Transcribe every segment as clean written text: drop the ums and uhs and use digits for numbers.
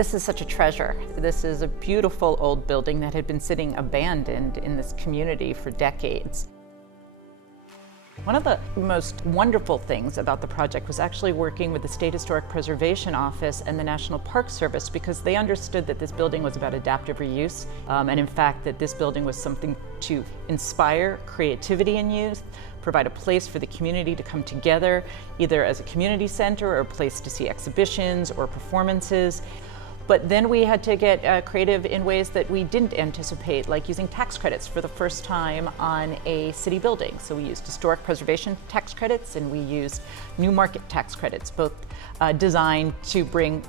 This is such a treasure. This is a beautiful old building that had been sitting abandoned in this community for decades. One of the most wonderful things about the project was actually working with the State Historic Preservation Office and the National Park Service, because they understood that this building was about adaptive reuse, and in fact that this building was something to inspire creativity in youth, provide a place for the community to come together, either as a community center or a place to see exhibitions or performances. But then we had to get creative in ways that we didn't anticipate, like using tax credits for the first time on a city building. So we used historic preservation tax credits and we used new market tax credits, both designed to bring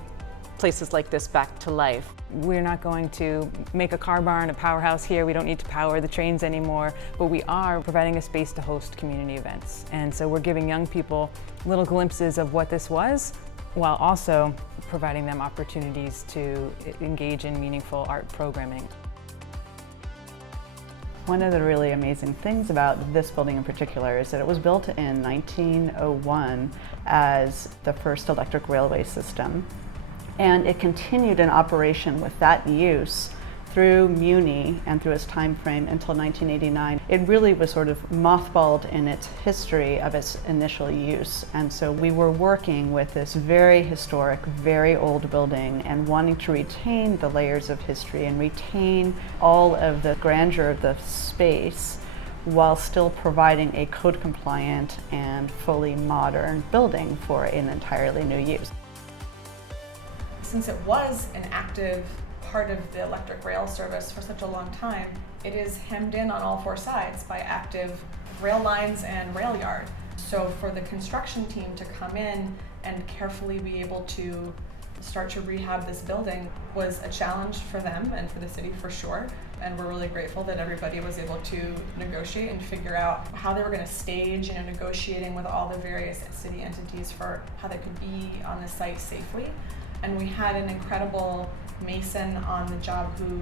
places like this back to life. We're not going to make a car barn, a powerhouse here. We don't need to power the trains anymore, but we are providing a space to host community events. And so we're giving young people little glimpses of what this was, while also providing them opportunities to engage in meaningful art programming. One of the really amazing things about this building in particular is that it was built in 1901 as the first electric railway system, and it continued in operation with that use through Muni and through its time frame until 1989. It really was sort of mothballed in its history of its initial use. And so we were working with this very historic, very old building and wanting to retain the layers of history and retain all of the grandeur of the space while still providing a code compliant and fully modern building for an entirely new use. Since it was an active part of the electric rail service for such a long time, it is hemmed in on all four sides by active rail lines and rail yard. So for the construction team to come in and carefully be able to start to rehab this building was a challenge for them and for the city for sure. And we're really grateful that everybody was able to negotiate and figure out how they were going to stage, negotiating with all the various city entities for how they could be on the site safely. And we had an incredible mason on the job who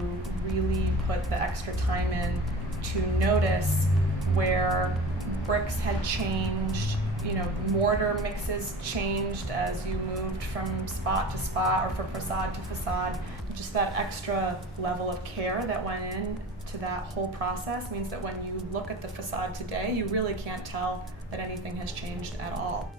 really put the extra time in to notice where bricks had changed, mortar mixes changed as you moved from spot to spot or from facade to facade. Just that extra level of care that went in to that whole process means that when you look at the facade today, you really can't tell that anything has changed at all.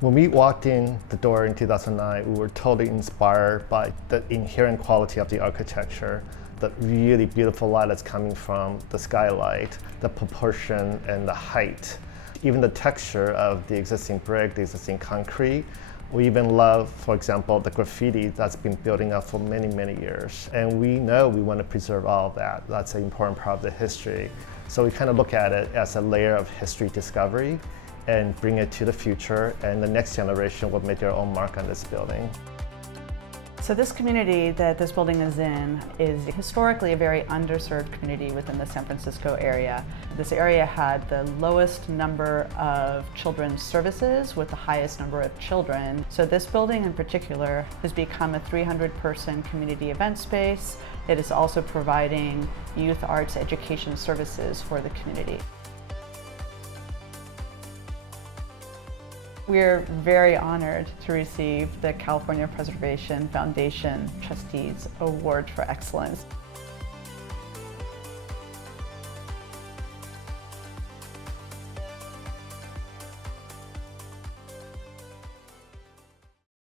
When we walked in the door in 2009, we were totally inspired by the inherent quality of the architecture, the really beautiful light that's coming from the skylight, the proportion and the height, even the texture of the existing brick, the existing concrete. We even love, for example, the graffiti that's been building up for many, many years. And we know we want to preserve all of that. That's an important part of the history. So we kind of look at it as a layer of history discovery and bring it to the future, and the next generation will make their own mark on this building. So this community that this building is in is historically a very underserved community within the San Francisco area. This area had the lowest number of children's services with the highest number of children. So this building in particular has become a 300-person community event space. It is also providing youth arts education services for the community. We're very honored to receive the California Preservation Foundation Trustees Award for Excellence.